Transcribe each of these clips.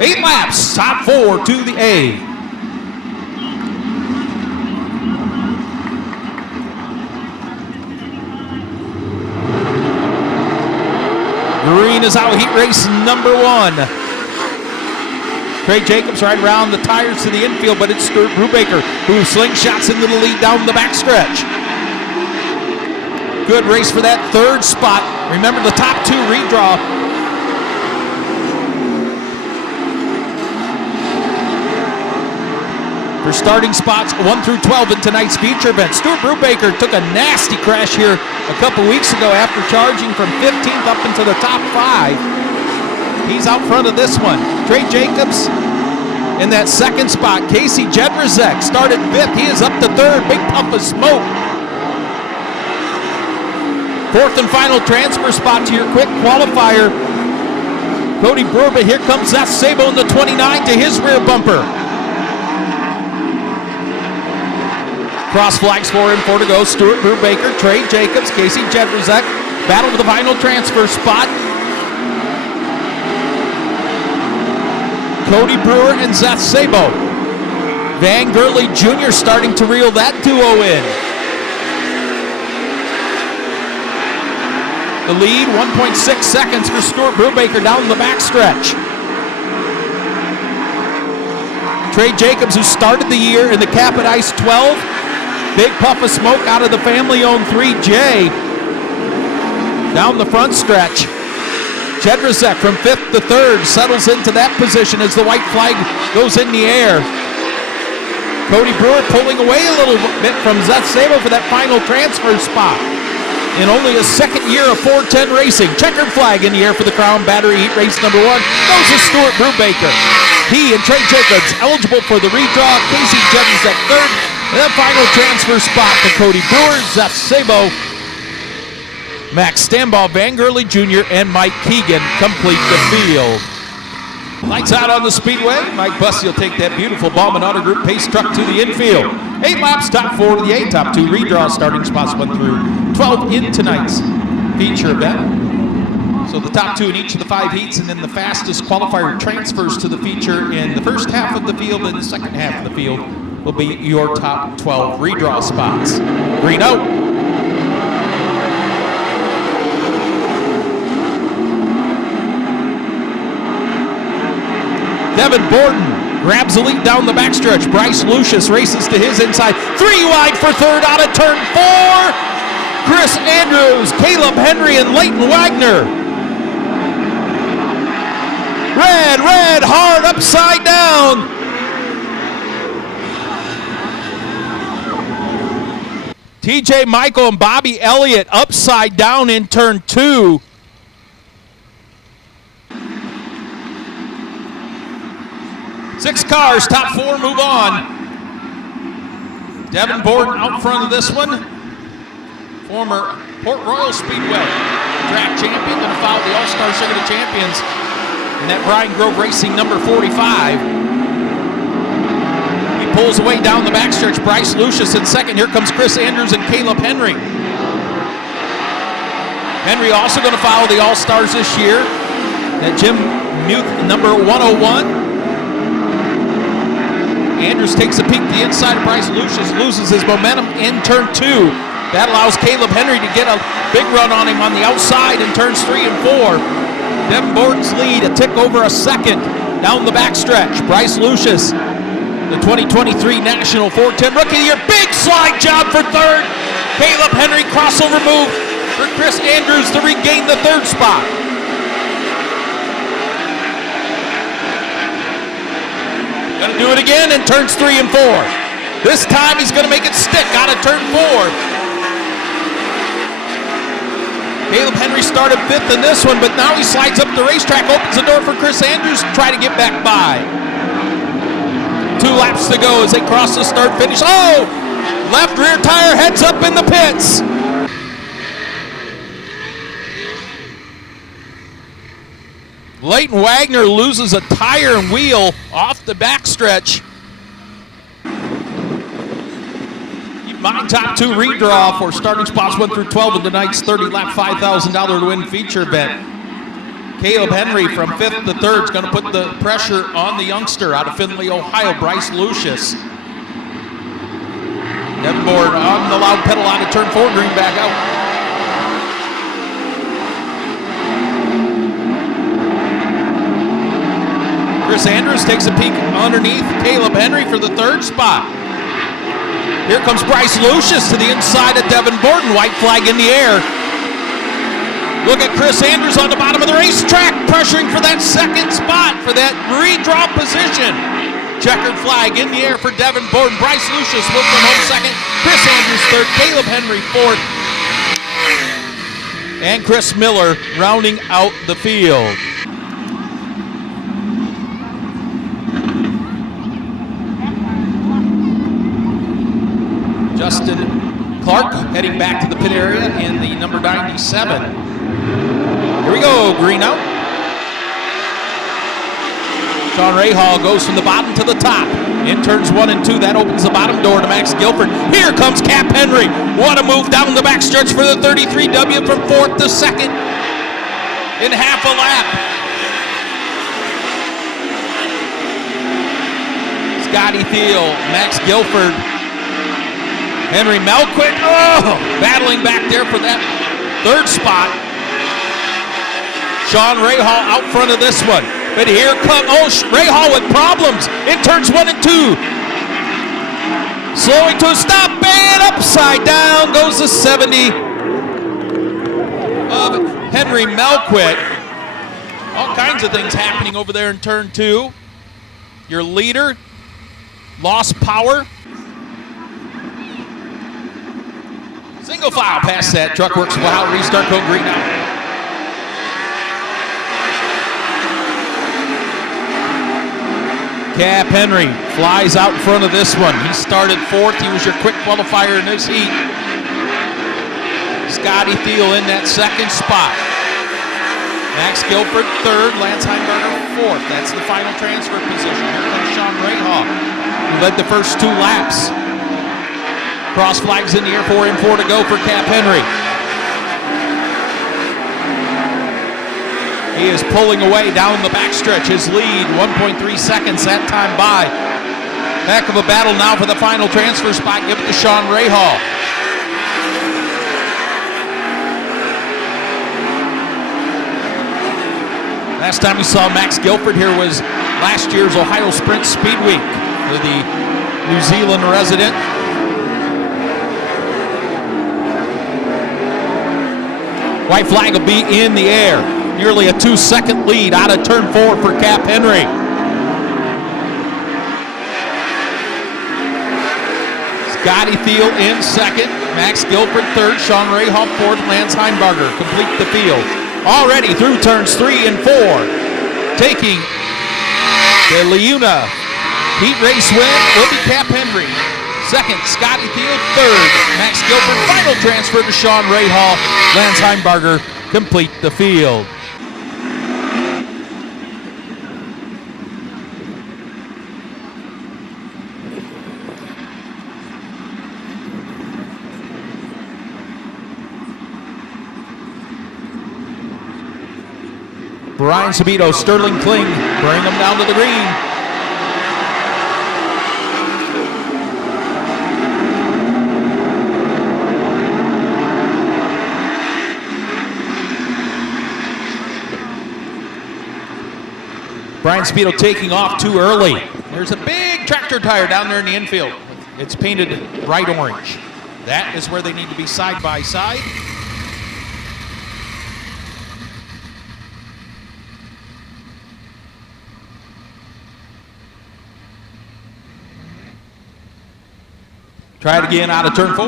8 laps, top 4 to the A. Green is out, heat race number 1. Trey Jacobs right around the tires to the infield, but it's Stuart Brubaker who slingshots into the lead down the backstretch. Good race for that 3rd spot. Remember the top 2 redraw. For starting spots 1 through 12 in tonight's feature event. Stuart Brubaker took a nasty crash here a couple weeks ago after charging from 15th up into the top 5. He's out front of this one. Trey Jacobs in that 2nd spot. Casey Jedrzejek started 5th. He is up to 3rd. Big puff of smoke. 4th and final transfer spot to your quick qualifier. Cody Brewer, but here comes Zeth Sabo in the 29 to his rear bumper. Cross flags for him, 4 to go. Stuart Brubaker, Trey Jacobs, Casey Jedrzejek. Battle for the final transfer spot. Cody Brewer and Zeth Sabo. Van Gurley Jr. starting to reel that duo in. The lead, 1.6 seconds for Stuart Brubaker down the backstretch. Trey Jacobs, who started the year in the Capit Ice 12. Big puff of smoke out of the family-owned 3J. Down the front stretch. Jedrzejek from 5th to 3rd settles into that position as the white flag goes in the air. Cody Brewer pulling away a little bit from Zeth Sabo for that final transfer spot. In only his 2nd year of 410 racing. Checkered flag in the air for the Crown Battery Heat Race number 1. Goes to Stuart Brubaker. He and Trey Jacobs eligible for the redraw. Casey Jedrzejek 3rd. And that final transfer spot to Cody Brewer, Zeth Sabo, Max Stambaugh, Van Gurley Jr., and Mike Keegan complete the field. Lights out on the speedway. Mike Bussey will take that beautiful Ballman Auto Group pace truck to the infield. 8 laps, top 4 to the A, top 2 redraw, starting spots 1 through 12 in tonight's feature event. So the top 2 in each of the 5 heats, and then the fastest qualifier transfers to the feature in the first half of the field, and the second half of the field will be your top 12 redraw spots. Green out. Devin Borden grabs the lead down the backstretch. Bryce Lucius races to his inside. 3 wide for 3rd out of turn 4. Chris Andrews, Caleb Henry, and Leighton Wagner. Red, hard, upside down. TJ Michael and Bobby Elliott upside down in turn 2. Six cars, top 4 move on. Devin Borden out front of this one. Former Port Royal Speedway track champion, going to follow the All-Star Circuit of Champions in that Brian Grove Racing number 45. He pulls away down the backstretch. Bryce Lucius in 2nd. Here comes Chris Andrews and Caleb Henry. Henry also going to follow the All-Stars this year. That Jim Muth number 101. Andrews takes a peek to the inside of Bryce Lucius, loses his momentum in turn 2. That allows Caleb Henry to get a big run on him on the outside in turns 3 and 4. Devin Borden's lead a tick over a second down the backstretch. Bryce Lucius, the 2023 National 410 Rookie of the Year. Big slide job for 3rd. Caleb Henry crossover move for Chris Andrews to regain the 3rd spot. Gonna do it again in turns 3 and 4. This time he's gonna make it stick out of turn 4. Caleb Henry started 5th in this one, but now he slides up the racetrack, opens the door for Chris Andrews to try to get back by. 2 laps to go as they cross the start finish. Oh! Left rear tire heads up in the pits. Leighton Wagner loses a tire and wheel off the backstretch. Keep in mind, top 2 redraw for starting spots 1 through 12 in tonight's 30-lap $5,000 to win feature event. Caleb Henry from 5th to 3rd is going to put the pressure on the youngster out of Findlay, Ohio, Bryce Lucius. Devenport on the loud pedal out of turn 4, green back out. Chris Andrews takes a peek underneath Caleb Henry for the 3rd spot. Here comes Bryce Lucius to the inside of Devin Borden, white flag in the air. Look at Chris Andrews on the bottom of the racetrack, pressuring for that 2nd spot, for that redraw position. Checkered flag in the air for Devin Borden. Bryce Lucius will come home 2nd. Chris Andrews 3rd. Caleb Henry 4th. And Chris Miller rounding out the field. Justin Clark heading back to the pit area in the number 97. Here we go, green out. Sean Rahal goes from the bottom to the top. In turns 1 and 2, that opens the bottom door to Max Guilford. Here comes Cap Henry. What a move down the backstretch for the 33W from 4th to 2nd in half a lap. Scotty Thiel, Max Guilford, Henry Melquick, battling back there for that 3rd spot. Sean Rahal out front of this one. But here comes, Rahal with problems. In turns 1 and 2. Slowing to a stop, and upside down goes the 70 of Henry Melquick. All kinds of things happening over there in turn 2. Your leader lost power. Single file past that. Truck works well. Restart code green out. Cap Henry flies out in front of this one. He started 4th. He was your quick qualifier in this heat. Scotty Thiel in that 2nd spot. Max Guilford 3rd. Lance Heimberger 4th. That's the final transfer position. Here comes Sean Rahal, who led the first 2 laps. Cross flags in the air, 4 and 4 to go for Cap Henry. He is pulling away down the backstretch. His lead, 1.3 seconds that time by. Heck of a battle now for the final transfer spot. Give it to Sean Rahal. Last time we saw Max Guilford here was last year's Ohio Sprint Speed Week for the New Zealand resident. White flag will be in the air. Nearly a 2-second lead out of turn 4 for Cap Henry. Scotty Thiel in 2nd. Max Guilford 3rd. Sean Rahal 4th. Lance Heimberger complete the field. Already through turns 3 and 4. Taking the Leuna heat race win will be Cap Henry. 2nd, Scotty Thiel. 3rd, Max Guilford. Final transfer to Sean Rahal. Lance Heimberger complete the field. Brian Sabito, Sterling Kling, bring them down to the green. Brian Sabito taking off too early. There's a big tractor tire down there in the infield. It's painted bright orange. That is where they need to be side by side. Try it again out of turn 4.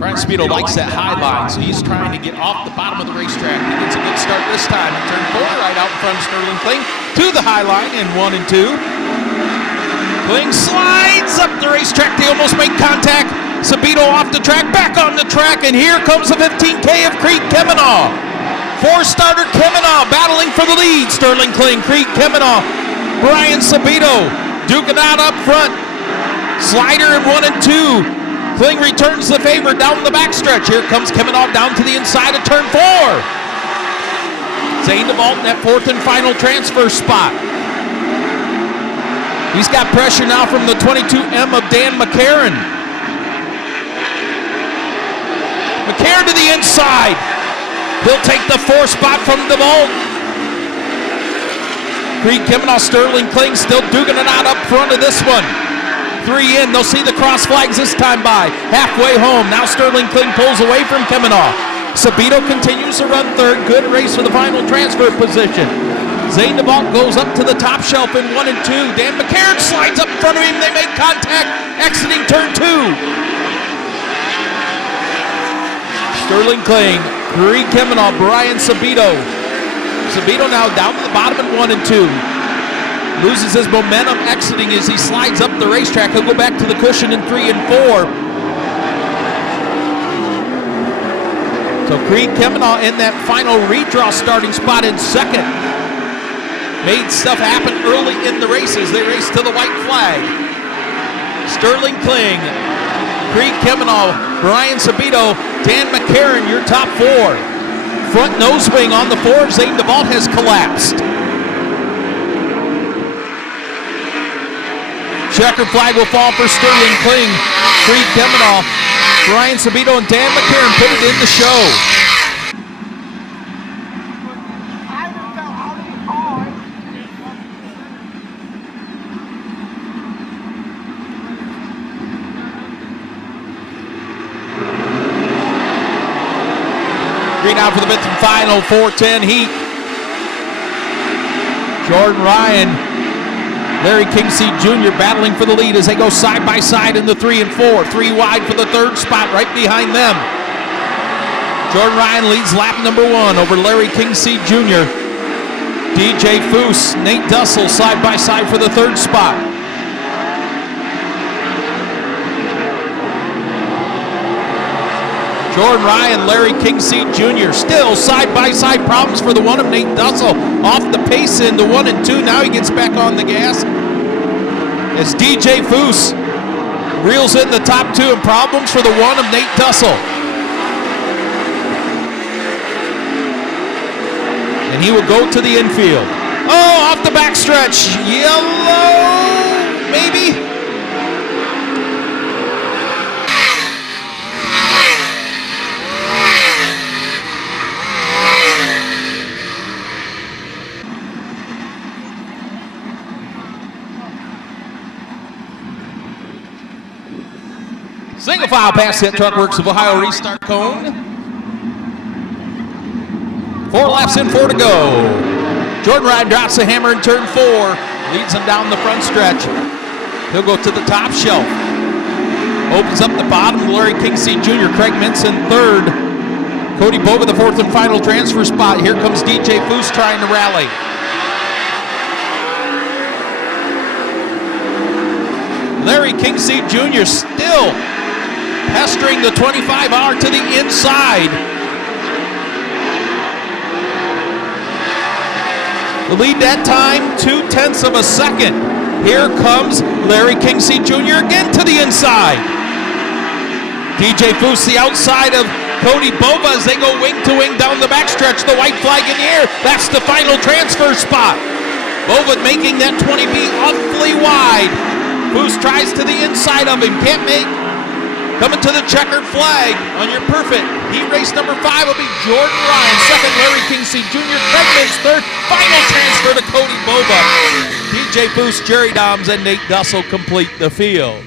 Brian Speedo likes that high line, so he's trying to get off the bottom of the racetrack. He gets a good start this time in turn 4, right out in front of Sterling Kling to the high line in 1 and 2. Kling slides up the racetrack. They almost make contact. Sabito off the track, back on the track, and here comes the 15K of Creed Kemanaugh. Four-starter Kemenow battling for the lead. Sterling Kling, Creed Kemenow, Brian Sabito duking out up front. Slider in 1 and 2. Kling returns the favor down the backstretch. Here comes Kemenow down to the inside of turn 4. Zane DeVault in that 4th and final transfer spot. He's got pressure now from the 22M of Dan McCarron. McCarron to the inside. He'll take the 4 spot from DeVault. Creed Kemenow, Sterling Kling still duking it out up front of this one. 3 in, they'll see the cross flags this time by. Halfway home, now Sterling Kling pulls away from Kemenow. Sabito continues to run 3rd. Good race for the final transfer position. Zane DeVault goes up to the top shelf in 1 and 2. Dan McCarron slides up in front of him. They make contact, exiting turn 2. Sterling Kling, Creed Kemenow, Brian Sabito. Sabito now down to the bottom in 1 and 2. Loses his momentum exiting as he slides up the racetrack. He'll go back to the cushion in 3 and 4. So Creed Kemenow in that final redraw starting spot in 2nd. Made stuff happen early in the races. They race to the white flag. Sterling Kling, Creed Kemenow, Brian Sabito, Dan McCarron, your top 4. Front nose wing on the 4 of Zane DeVault has collapsed. Checker flag will fall for Sterling Kling, Creed Kemenow, Brian Sabito, and Dan McCarron put it in the show. Green out for the 5th and final 410 heat. Jordan Ryan, Larry Kingsey Jr. battling for the lead as they go side by side in the 3 and 4. 3 wide for the 3rd spot right behind them. Jordan Ryan leads lap number 1 over Larry Kingsey Jr. DJ Foose, Nate Dussel side by side for the 3rd spot. Jordan Ryan, Larry Kingsey Jr. still side-by-side problems for the 1 of Nate Dussel. Off the pace into 1 and 2. Now he gets back on the gas. As DJ Foose reels in the top 2 and problems for the 1 of Nate Dussel. And he will go to the infield. Oh, off the backstretch. Yellow, maybe. Single file past the Truck Works of Ohio restart cone. 4 laps in, 4 to go. Jordan Ryan drops the hammer in turn 4. Leads him down the front stretch. He'll go to the top shelf. Opens up the bottom. Larry Kingsey Jr., Craig Mintz in 3rd. Cody Bova, the 4th and final transfer spot. Here comes DJ Foose trying to rally. Larry Kingsey Jr. still pestering the 25R to the inside. The lead that time, 0.2 of a second. Here comes Larry Kingsey Jr. again to the inside. DJ Foose the outside of Cody Bova as they go wing to wing down the backstretch. The white flag in the air. That's the final transfer spot. Bova making that 20B awfully wide. Foose tries to the inside of him. Can't make. Coming to the checkered flag on your perfect. Heat race number 5 will be Jordan Ryan. 2nd, Larry Kingsey Jr. Craig Mintz 3rd. Final transfer to Cody Bova. DJ Foose, Jerry Doms, and Nate Dussel complete the field.